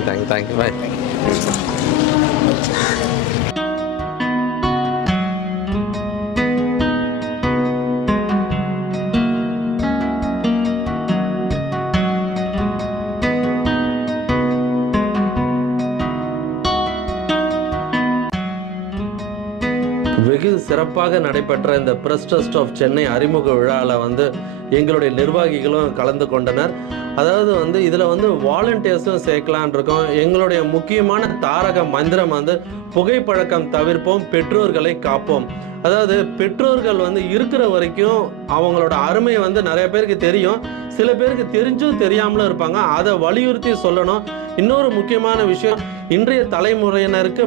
Thank you bye. வெகு சிறப்பாக நடைபெற்ற இந்த பிரஸ் ட்ரஸ்ட் ஆஃப் சென்னை அறிமுக விழாவில் எங்களுடைய நிர்வாகிகளும் கலந்து கொண்டனர். அதாவது இதில் வாலண்டியர்ஸும் சேர்க்கலான் இருக்கோம். எங்களுடைய முக்கியமான தாரக மந்திரம் புகைப்பழக்கம் தவிர்ப்போம், பெற்றோர்களை காப்போம். அதாவது பெற்றோர்கள் இருக்கிற வரைக்கும் அவங்களோட அருமை நிறைய பேருக்கு தெரியும், சில பேருக்கு தெரிஞ்சும் தெரியாமலும் இருப்பாங்க. அதை வலியுறுத்தி சொல்லணும். இன்னொரு முக்கியமான விஷயம், இன்றைய தலைமுறையினருக்கு